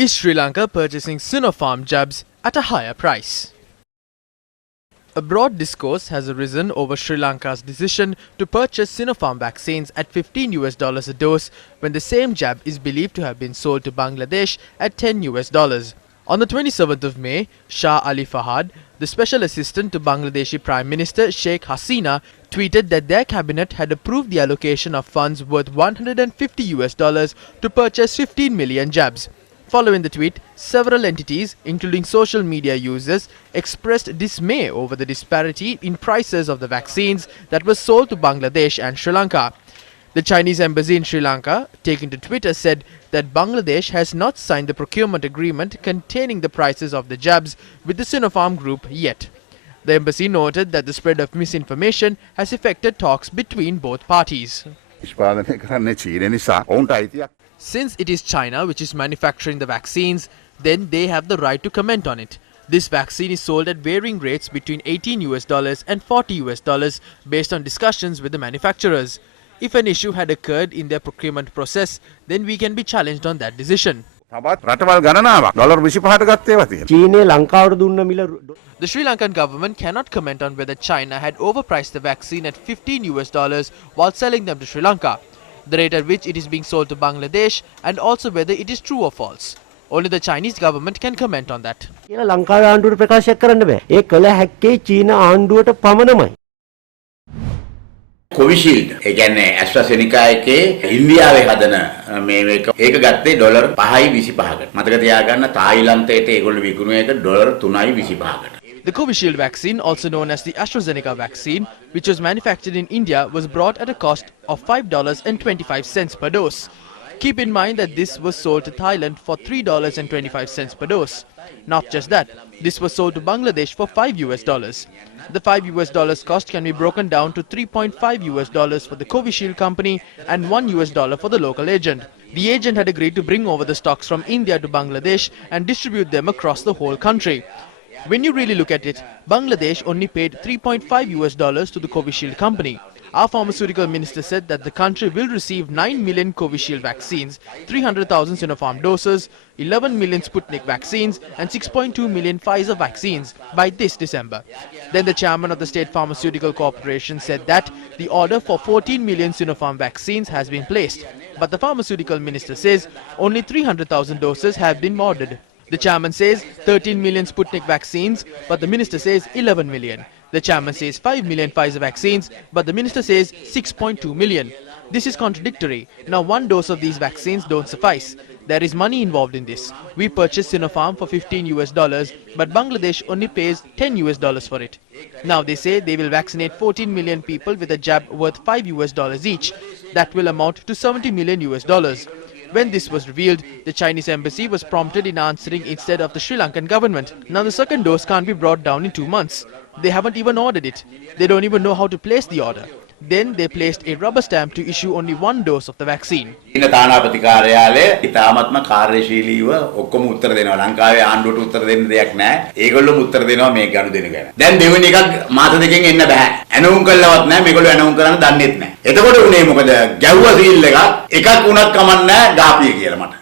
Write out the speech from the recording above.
Is Sri Lanka purchasing Sinopharm jabs at a higher price? A broad discourse has arisen over Sri Lanka's decision to purchase Sinopharm vaccines at $15 a dose when the same jab is believed to have been sold to Bangladesh at $10. On the 27th of May, Shah Ali Fahad, the special assistant to Bangladeshi Prime Minister Sheikh Hasina, tweeted that their cabinet had approved the allocation of funds worth $150 to purchase 15 million jabs. Following the tweet, several entities, including social media users, expressed dismay over the disparity in prices of the vaccines that were sold to Bangladesh and Sri Lanka. The Chinese embassy in Sri Lanka, taking to Twitter, said that Bangladesh has not signed the procurement agreement containing the prices of the jabs with the Sinopharm group yet. The embassy noted that the spread of misinformation has affected talks between both parties. Since it is China which is manufacturing the vaccines, then they have the right to comment on it. This vaccine is sold at varying rates between $18 and $40 based on discussions with the manufacturers. If an issue had occurred in their procurement process, then we can be challenged on that decision. The Sri Lankan government cannot comment on whether China had overpriced the vaccine at $15 while selling them to Sri Lanka, the rate at which it is being sold to Bangladesh, and also whether it is true or false. Only the Chinese government can comment on that. Covishield ඒ කියන්නේ AstraZeneca එකේ ඉන්දියාවේ හදන මේක ගත්තේ dollar 5.25කට. මතක තියාගන්න තායිලන්තයට ඒගොල්ලෝ විකුණුව එක dollar 3.25කට. The Covishield vaccine, also known as the AstraZeneca vaccine, which was manufactured in India, was brought at a cost of $5.25 per dose. Keep in mind that this was sold to Thailand for $3.25 per dose. Not just that, this was sold to Bangladesh for $5. The $5 cost can be broken down to $3.5 for the Covishield company and $1 for the local agent. The agent had agreed to bring over the stocks from India to Bangladesh and distribute them across the whole country. When you really look at it, Bangladesh only paid $3.5 to the Covishield company. Our pharmaceutical minister said that the country will receive 9 million Covishield vaccines, 300,000 Sinopharm doses, 11 million Sputnik vaccines and 6.2 million Pfizer vaccines by this December. Then the chairman of the State Pharmaceutical Corporation said that the order for 14 million Sinopharm vaccines has been placed. But the pharmaceutical minister says only 300,000 doses have been ordered. The chairman says 13 million Sputnik vaccines, but the minister says 11 million. The chairman says 5 million Pfizer vaccines, but the minister says 6.2 million. This is contradictory. Now one dose of these vaccines don't suffice. There is money involved in this. We purchased Sinopharm for $15, but Bangladesh only pays $10 for it. Now they say they will vaccinate 14 million people with a jab worth $5 each. That will amount to $70 million. When this was revealed, the Chinese embassy was prompted in answering instead of the Sri Lankan government. Now the second dose can't be brought down in 2 months. They haven't even ordered it. They don't even know how to place the order. Then they placed a rubber stamp to issue only one dose of the vaccine. ඉන්න තානාපති කාර්යාලය ඉතාමත්ම කාර්යශීලීව ඔක්කොම උත්තර දෙනවා. ලංකාවේ ආණ්ඩුවට උත්තර දෙන්න දෙයක් නැහැ. ඒගොල්ලෝම උත්තර දෙනවා මේ ගනුදෙනු ගැන. දැන් දෙවෙනි එකක් මාස දෙකෙන් එන්න බෑ. ඇනවුම් කළවත් නැහැ. මේගොල්ලෝ ඇනවුම් කරන්න දන්නෙත් නැහැ. එතකොට උනේ මොකද? ගැව්ව සීල් එකක් වුණත් කමක් නැහැ ගාපිය කියලා මට.